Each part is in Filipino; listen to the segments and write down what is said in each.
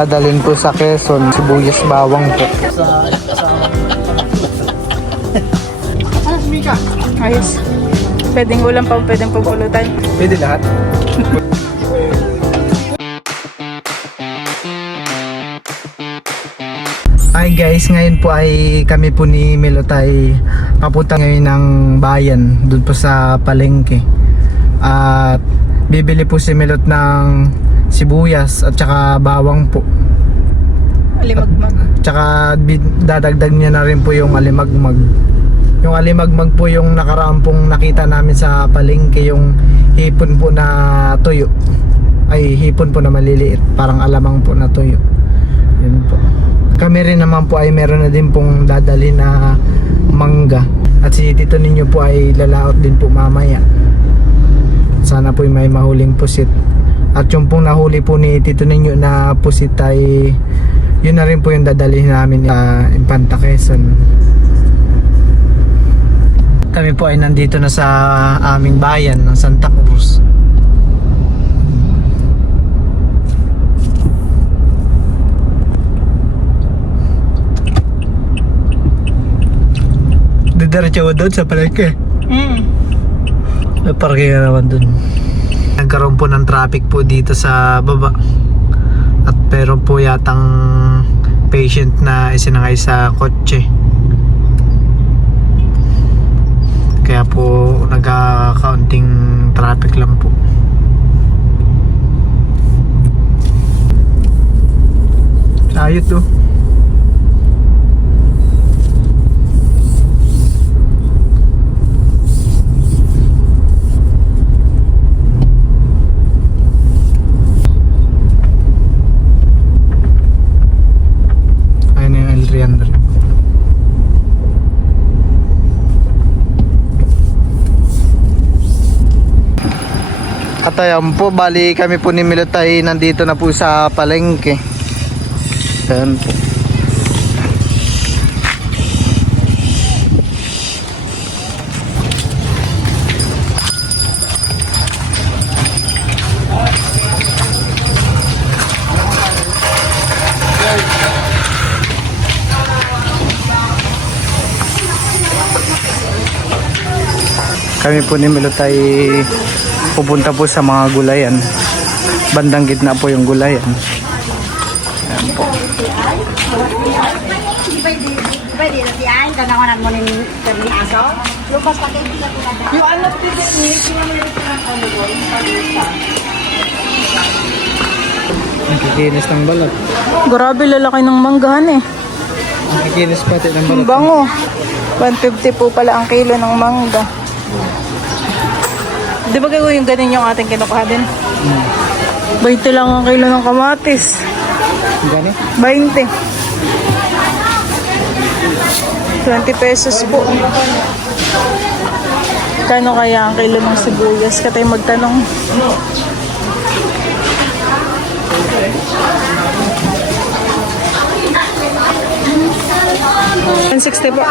dadalhin po sa Quezon, sibuyas bawang po. Ayos. Pwedeng ulam pa, pwedeng pagpulutan. Pwede lahat. Hi guys, ngayon po ay kami po ni Melotay papunta ngayon ng bayan doon po sa palengke. At bibili po si Melot ng sibuyas at saka bawang po. Alimagmag. Tsaka dadagdag niya na rin po yung alimagmag. Yung alimagmag po yung nakaraan pong nakita namin sa palengke, yung hipon po na tuyo. Ay, hipon po na maliliit, parang alamang po na tuyo. Yun po. Kami rin naman po ay meron na din pong dadali na mangga. At si tito ninyo po ay lalaot din po mamaya. Sana po may mahuling pusit. At yung pong nahuli po ni tito ninyo na pusit ay yun na rin po yung dadalhin namin sa Infanta Quezon. Kami po ay nandito na sa aming bayan ng Santa Cruz. Diretso ko doon sa palengke. May parking na naman doon. Nagkaroon po ng traffic po dito sa baba. At pero po yatang patient na isinangay sa kotse. Kaya po nagka-counting traffic lang po. Ayot to. At ayan po, bali kami po ni Melotay nandito na po sa palengke. Ayan po. Kami po ni Melotay pupunta po sa mga gulayan. Bandang gitna po yung gulayan. Ayan po. Nakikinis ng balat. Grabe, lalaki ng manggahan eh. Nakikinis pati ng balat. Ang bango. 150 po pala ang kilo ng mangga. Di ba kayo yung ganun yung ating kinukuha din? 20 lang ang kilo ng kamatis. Gani? 20. 20 pesos po. Kano kaya ang kilo ng sibuyas? Katay magtanong. $160 po.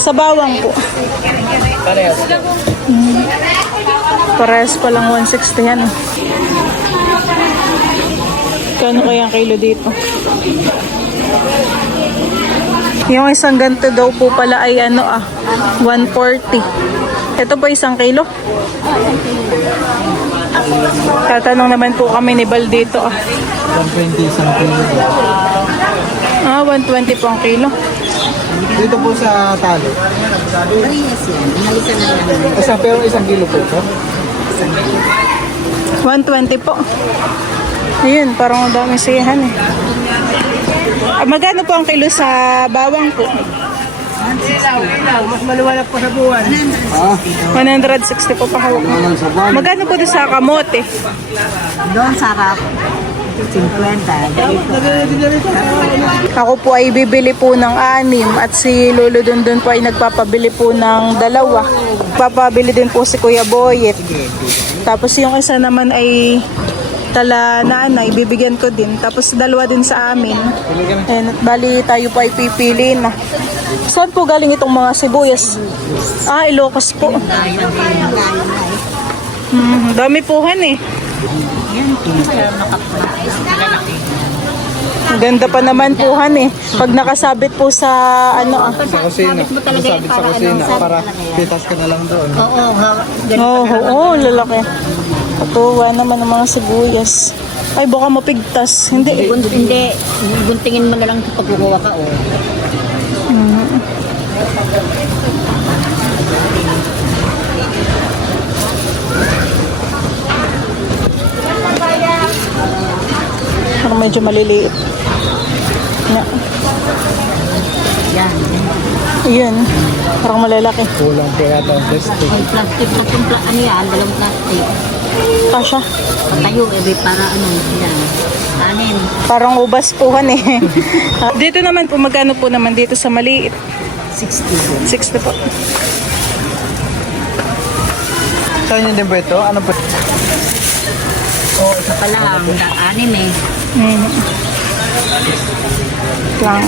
Sa bawang po. Parehas pa lang 160 yan. Kano kaya ang kilo dito? Yung isang ganito daw po pala ay 140. Ito po isang kilo? Tatanong naman po kami ni Bal dito 120 isang kilo. 120 po ang kilo. Dito po sa talo. Pero isang kilo po ito? 120 po. Ayun, parang ang dami siyahan eh. Magkano po ang kilo sa bawang po? Mas maliwanag po sa buwan. 160 po pa hawak. Magkano po doon sa kamote? Doon sarap. 50. Ako po ay bibili po ng 6 at si Lolo Dondon po ay nagpapabili po ng 2. Papabili din po si Kuya Boyet. Tapos yung isa naman ay tala nanay, bibigyan ko din. Tapos 2 din sa amin. And bali tayo po ay pipili na. Saan po galing itong mga sibuyas? Ilocos po. Dami pohan eh. Yan, kaya malalaki. Ang ganda pa naman po han eh. Pag nakasabit po sa ano ah. Sa kusina. Sabit mo talaga yan Masabit sa para kusina. ano, Para sabit talaga yan. pitas ka na lang doon. Oo, ganun Oo, pa naman. oo, lalaki. Katuwa naman ng mga sibuyas. Ay, baka mapigtas. Hindi eh. Hindi, guntingin mo na lang pag kukuha ka, oh. Parang medyo maliliit. Na, Yan. yun. Parang malalaki. Kulang po yata ang plastic. Ang plastic na kung ano yan, dalawang plastic. Kasha. Patayo, para ano, yan. Anin. Parang ubas po han eh. Dito naman po, magkano po naman dito sa maliit? 60. 60 po. Saan yun din po ito? Ano po? Oo, isa pa lang. Anim eh. Lang.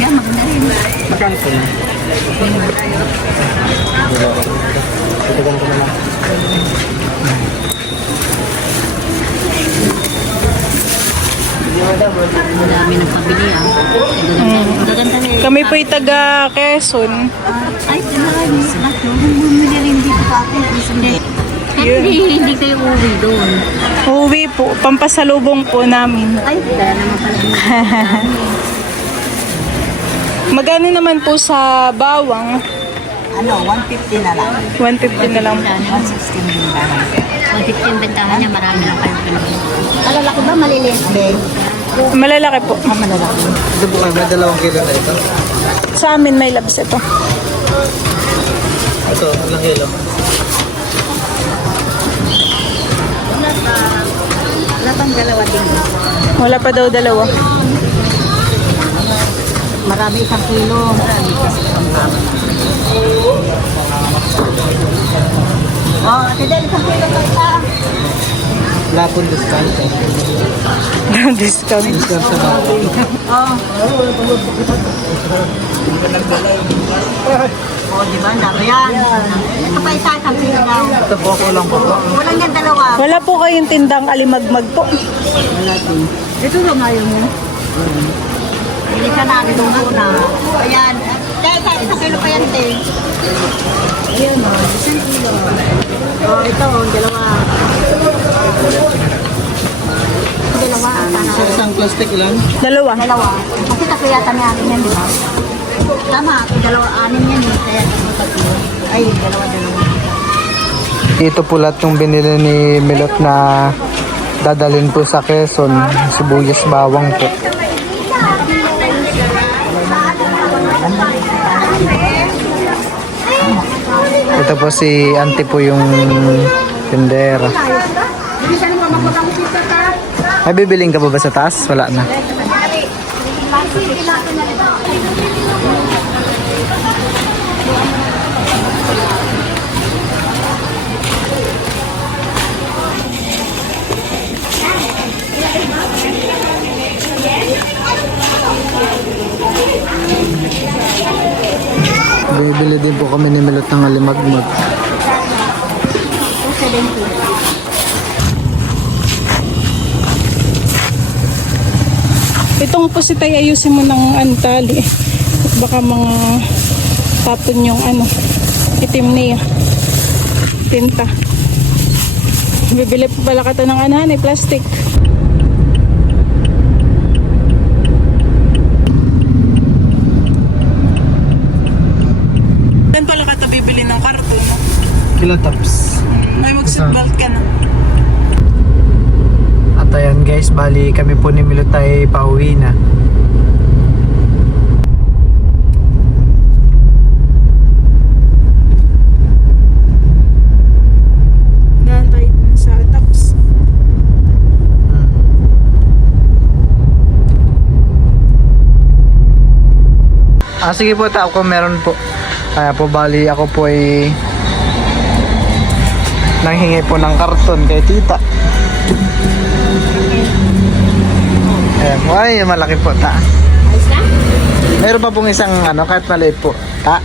Yan, maganda rin. Magkano po na? Itigan ko na lang. Ang dami ng pabili ah. Magaganda rin. Kami po'y taga Quezon. Ay, marami. Bumili rin dito pa ako. Hindi kayo uwi doon. Uwi po, pampasalubong po namin. Ay, wala naman pala. Magkano naman po sa bawang? Ano, 150 na lang. 150 na lang. 160 din ba? 150 bentahan niya, marami lang kayo pinag. Malalaki ba? Maliliit? Hindi. Malalaki po. Malalaki. Ito po kayo, may 2 kilo na ito. Sa amin may labs ito. Ito, ilang kilo? Wala pang dalawa din. Wala pa daw dalawa. Marami 1 kilo. Marami kasi ang tama. Oh, ate Del, 1 kilo pa isa. Wala pong discount. Discount. Discount sa bawang. Oh. Oh, di ba? Dami yan. Ito pa isa, 1 kilo daw. Ito po, kulang po po. Walang yan dalawa. Wala po kayong tindang alimagmag po. Wala din. Ito lang ayaw mo. Hindi ka na, ito muna. Ayan. Teka, 1 kilo pa yan, te. Ayan o, 1 kilo. Oh, ito, dalawa. Dalawa. Sa isang plastic lang? Dalawa. Dalawa. Kasi tatlo yata may anin yan, di ba? Tama, dalawa anin yan eh. Kaya tatlo. Ay, dalawa. Ito po lahat yung binili ni Milot na dadalhin po sa Quezon. Sibuyas, bawang po. Ito po si auntie po yung tindera. Ay, bibiling ka ba sa taas? Wala na. Bibili din po kami ni Milot ng alimagmag. Itong pusitay ayusin mo ng antali. At baka mga tapon yung ano, itim niya. Tinta. Bibili pa pala ka to ng anahan plastic. Saan pala ka to bibili ng karton? Kilo tops. Ay mag-seatbelt ka na. At ayan guys, bali kami po ni Milot ay pauwi na. Dahan tayo dun sa tops. Sige po, ako meron po. Kaya po bali ako po ay nanghingi po ng karton kay tita. Ayan po, ay malaki po ta. Meron pa pong isang ano, kahit maliit po ta.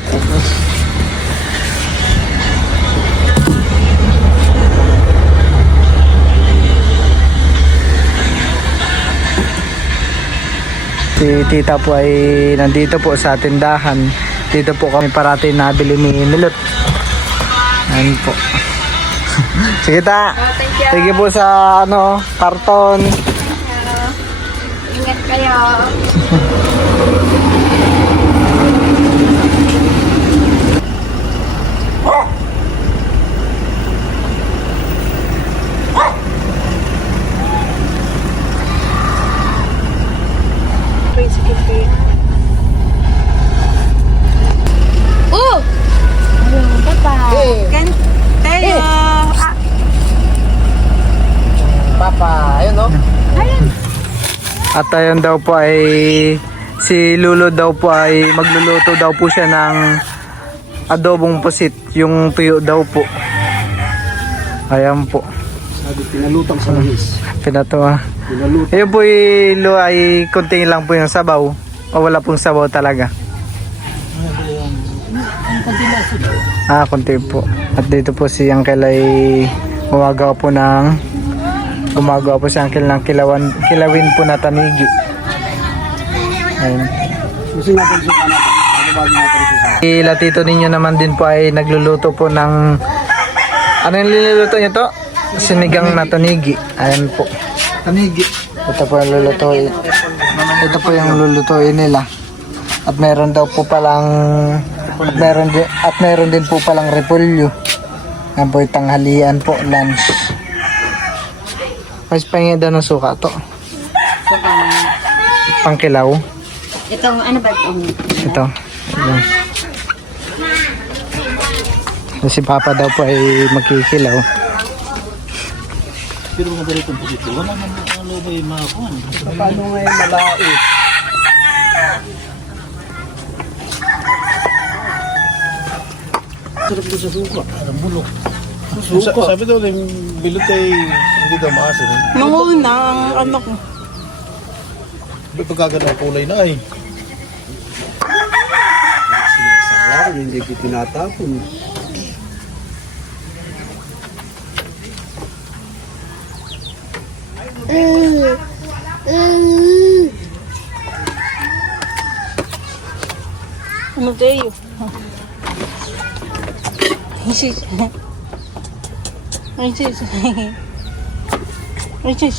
Si tita po ay nandito po sa tindahan. Dito po kami parati nabili ni Milot. Ayan po. Sige ta. Sige po sa karton. Ingat kayo. Oh! Papa. Kan tayo. Papa, ayun no? At ayun daw po ay si Lulo daw po ay magluluto daw po siya ng adobong pusit, yung tuyo daw po. Ayan po. Sabi, pinalutang sa langis. Pinatuwa. Pinalutang. Ayun po ay konting lang po yung sabaw. O wala pong sabaw talaga. Konti po. At dito po si Uncle ay gumagawa po si Uncle ng kilawin po na tanigi. Ayun. Gusto natin suka natin. Bago natin suka. Si Latito ninyo naman din po ay nagluluto po ng ano yung niluluto niyo to? Sinigang na tanigi. Ayan po. Tanigi. Ito po yung lulutuin. Ito po yung lulutuin nila. At meron daw po palang meron din po palang repolyo. Yan po yung tanghalian po, lunch. Mas pahingi daw ng suka to. Pangkilaw. Itong ano ba itong? Ito. Ayan. Si Papa daw po ay magkikilaw. Pero mga ganito po dito. Wala naman ano ba yung mga kuhan. Paano ngayon malait? Sarap doon sa suka. Ang bulok. Sabi daw yung bilot ay hindi daw maasin. Nung una, ang anak ko. May pagkaganda ang kulay na ay. Sinasala, hindi ko tinatapon. Ano tayo? Isis. Isis. Isis.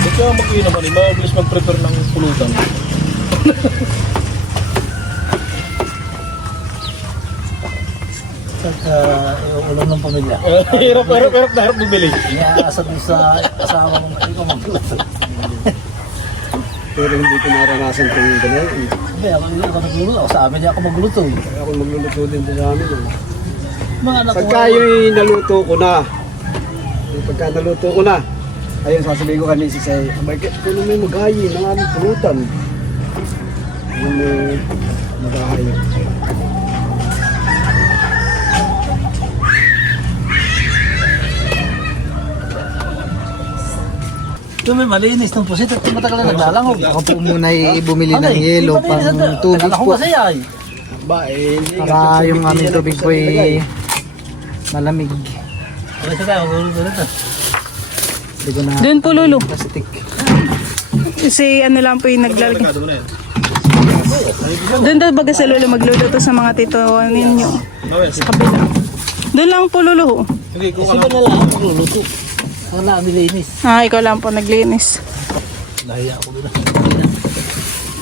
Ba't ka mag-uwi naman eh? Mabilis mag-prepare ng pulutan. Ulam ng pamilya. Hirap na hirap bumili. Iniaasa doon sa asawa mo. Hindi ko magluto. Pero hindi ko naranasan itong ganyan. Hindi, ako nagluluto. Ako sa amin, hindi ako magluto. Ako magluluto din sa amin. Mga anak ko. Pagka yung naluto ko na, pagka naluto ko na, ayun, sasabihin ko kanina si Say, kung may magayi ng aming pulutan. Yung may magahayo. Ito may malinis ng pusit at matagal na naglalangog. Ako po muna ay bumili ng yelo pang tubig po. Ba, hindi Para yung aming tubig po ay malamig. Ito tayo, magluluto nito. Hindi ko na Doon po, Lolo. plastic. Kasi ano lang po yung naglalagay. Pagkado mo na yan. Doon daw baga sa Lolo magluluto sa mga tito ninyo. Sa kabila. Doon lang po, Lolo. Hindi, kung Kasi ba na lang magluluto? Wala, nilinis. Ikaw lang po naglinis. Nahiya ako doon.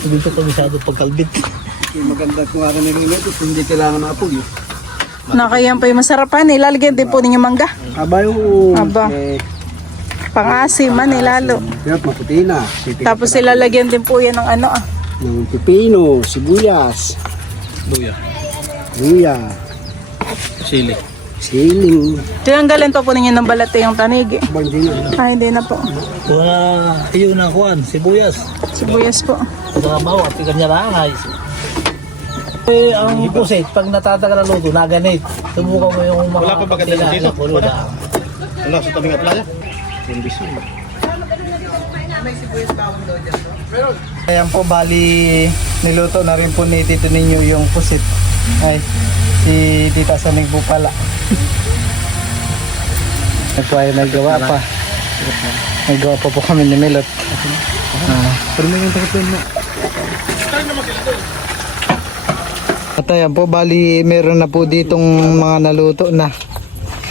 Hindi ko komisado pagkalbit. Yung maganda kung ako niluluto, hindi kailangan na apoy. Nakayan pa yung masarapan. Ilalagyan din po ninyo mangga. Aba yung... Aba. Pang-asim man lalo. Hirap maputi na. Tapos ilalagyan din po yan ng ano Ng pipino, sibuyas, luya. luya, Sili. siling. Tinanggalan pa po ninyo ng balat yung tanigi. Hindi na. Hindi na po. Wala, yun na kuhan, sibuyas. Sibuyas po. Sa bawat, kanya lang ay. Ang pusit, pag natatagal ang luto, naganit. Subukan mo yung mga... Wala pa ba ganda dito? Wala. Wala sa tabing at playa? Ayan po, bali niluto na rin po ni tito ninyo yung pusit. Ay, si Tita Saning po pala. Ito po ay may gawa pa. May gawa pa po kami ni Milot. Pero may yung takot mo. At ayan po, bali meron na po ditong mga naluto na.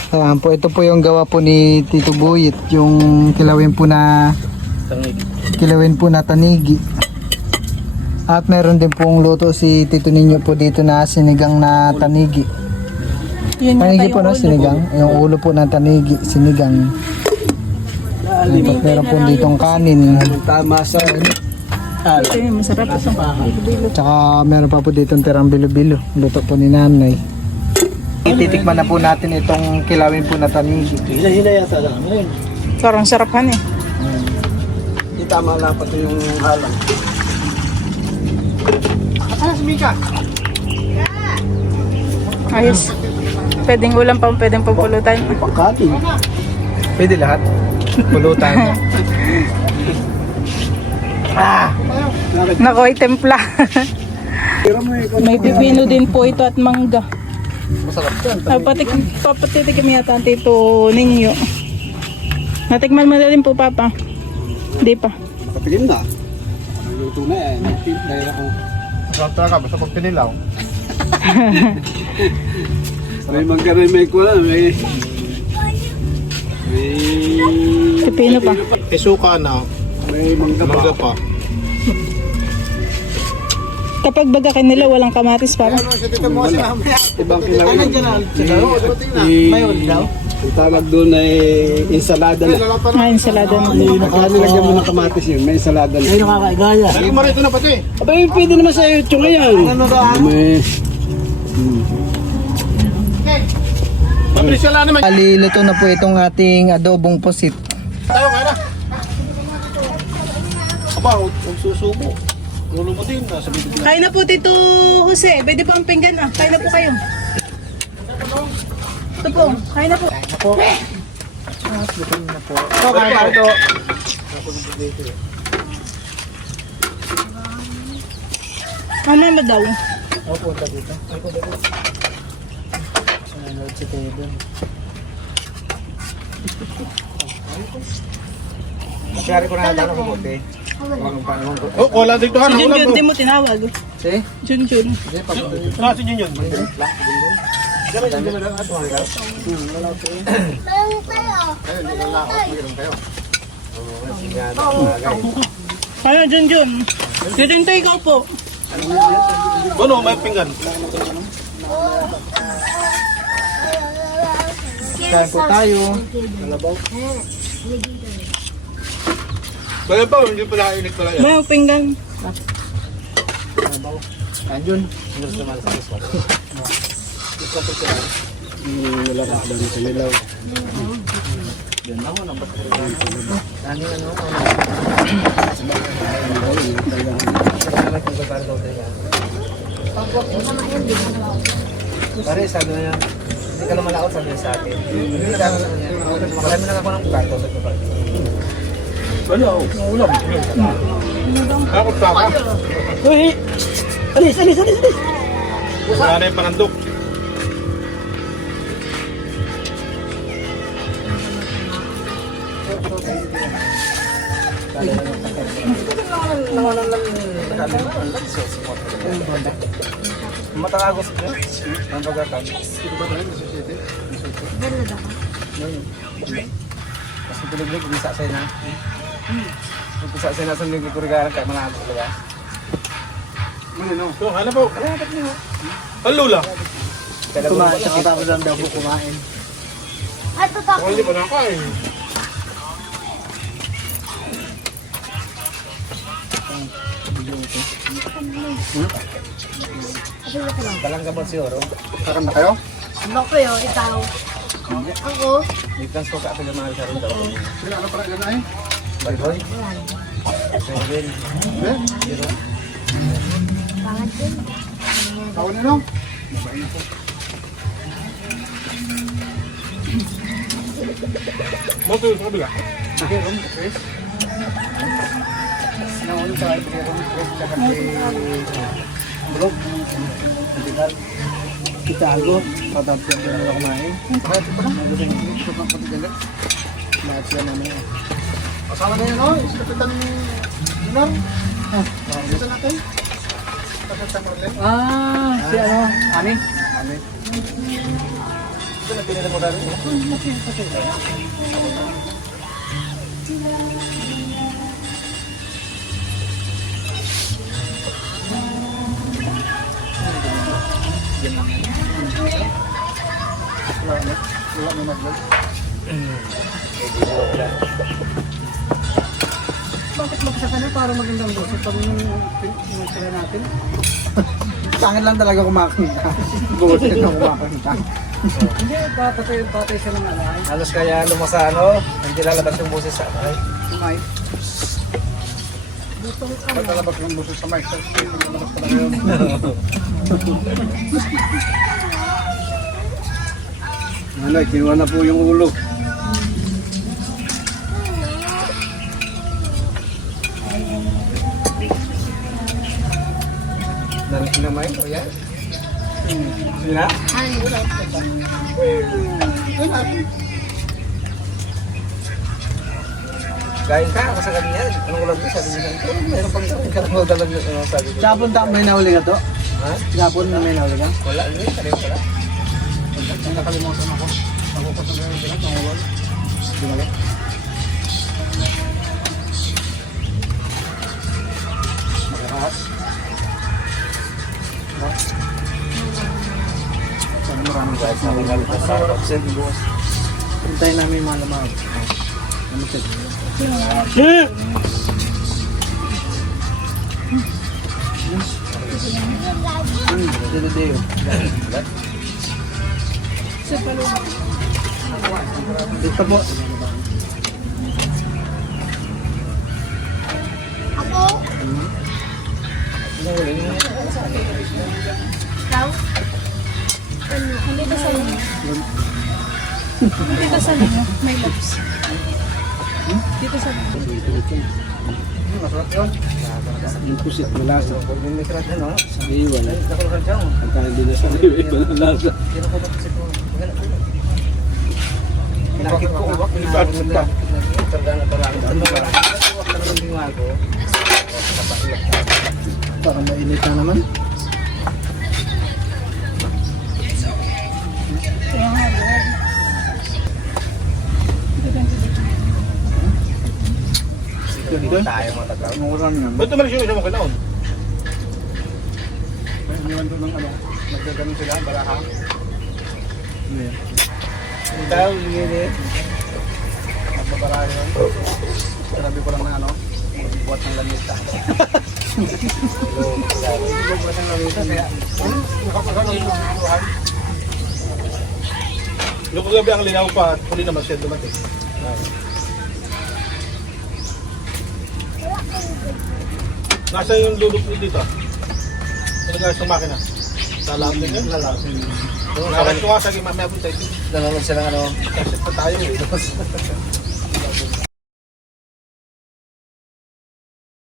Ayan po, ito po yung gawa po ni Tito Buyit, yung kilawin po na tanigi. At meron din pong luto si Tito Ninyo po dito na sinigang na tanigi. Yun yata Tanigi yung po na ulo. sinigang, yung ulo po ng tanigi, sinigang. At meron po ditong kanin. Tama sa Ito yung masarap. Bilo-bilo. Tsaka meron pa po ditong tirang bilo-bilo. Luto po ni nanay. Ititikman na po natin itong kilawin po na tanigi. hina yata lang. Ngayon, Parang sarapan eh. di tama lang pati yung halang. Ayos. Pwedeng ulam pa, pwedeng papulutan. Pagkatin. Pwede lahat. Pulutan. Nakoy templa. May pipino din po ito at mangga. Masarap yan. Papatitigim yata ang Tito Ninyo. Natikman mo na rin po, Papa. Hindi pa. Makapilim na. Luto na yan. Dahil ako. Sarap talaga, basta pag pinilaw. May magkaroon, may kuha, may Pipino pa. Isuka na, may mangga mangga pa. pa. Kapag bagakin nila, walang kamatis para. Ibang kilawin. Mayon daw. Ang tawag doon ay ensalada na. Ngayon salada na. Kaya nilagyan mo ng kamatis yun, may ensalada na. Ay, nakakaigaya. Lagi mo rito na pati. Aba, pwede naman sa iyo ito ngayon. May... Mabilis ka lang naman. Luto na po itong ating adobong pusit. Tayo, kaya na. Aba, huwag susubo. Lulo mo din, nasa bibig. Kain na po, Tito Jose. Pwede po ang pinggan ah. Kain na po kayo. Ito po. Kain na po. Ito, kaya pa ito. Ano ba daw? Opo, ito dito. Sunod si Tito. Masyari ko na natanong ko puti. Oh, wala dito ha. Si Ulam Junjun, mo. di mo tinawag. Si? Junjun. Nasa yun yun. Ano, Junjun? Titintay ko po. Ano, may pinggan. Kain po tayo. Kaya pa, hindi pala init pala yan. May pinggan. Kain yun. Wala ka ba sa lilaw? Pare, sabi na niya, hindi ka naman lakot, sabi niya sa atin. Marami na ako ng karto sa ito. Wala, ulam. Takot pa ka. Uy! Alis! Wala na yung panandok. Matangagos ko. Ang pagkakag. Mas tulog-lig, bisa sa'yo na. Bisa sa'yo na sa mga kurigaran kaya mga agos talaga. So, hanap po. Ang lula. Kumain sa kita mo lang daw po kumain. Ako hindi pa nakain. Talang gabon siguro. Kakan na kayo? Ano ko yun? Ikaw? Ako? Ligtans ko ka ito mahal sa rin daw. Sila, ano pala yan ay? Barboy. Seven. Pangat din. Kawan nyo? Moto yung kabila. Naon sa ito yung Chris tsaka si Bulog. Itago. Patap siya na ako kumain. Bakit ito pala? Lahat siya namin. Kasama na yun, oh. Kapitan Yunar. Gusto natin. Kapitan Marlene. Si ano? Ani? Ito na pinila mo dali. Bakit magkasaka na para magandang dosa pag yung sila natin? Pangit lang talaga kumakanta. Buti na kumakanta. Hindi, patay siya ng alay. Halos kaya lumasa ano, hindi lalabas yung boses sa ano. Kumain. Pagkalabas ng buso sa mic, pagkalabas talaga yun. Ano, kinuha na po yung ulo. Dalit na may, o yan? Sila? Kain ka, kasi kanina, anong ulam niya? Sabi niya, meron pang kain ka na dalag na sabi ko. Kapon ta may nahuli ka to? Ha? Kapon na may nahuli ka? Wala, hindi, kanina pala. Nakalimutan ako. Ako pa sa mga bilang, pangulan. Di ba lang? Magkakaas. Sana maraming guys na magalit na sa absent boss. Hintayin namin yung mga lamang. Ano check? Dede. Dito po. Dito sa inyo, may loves. Dito sa inyo. Masarap yun. Yung pusit na lasa. Yung may krat yan, no? Sa iwan. Nakulungan siya, oh. Ang kain din na sa iwan na lasa. Kinukulong kasi po. Nakit ko, uwak. Bakit pa? Targa na parang. Ano ba? Uwak ka naman yung ako. Parang mainit na naman. Dito tayo mga tatao. Murang naman. Ba't naman siya mo kinaon? Iniwan doon ng ano. Nagkaganon sila, baraka. Yeah. Ang tao, hindi. Magbabaraka yun. Sarabi ko lang ng ano, magbubuhat ng lamita. Magbubuhat ng lamita, kaya nakapagano yung bubuhan. Yung kagabi ang linaw pa at huli naman siya dumating. Nasa yung lulok niyo dito? Nagayos ng makina? Lalapin yun? Lalapin. Nakakit ko nga sa mamaya po tayo. Nanonood sila ng ano, Kasi pa tayo eh.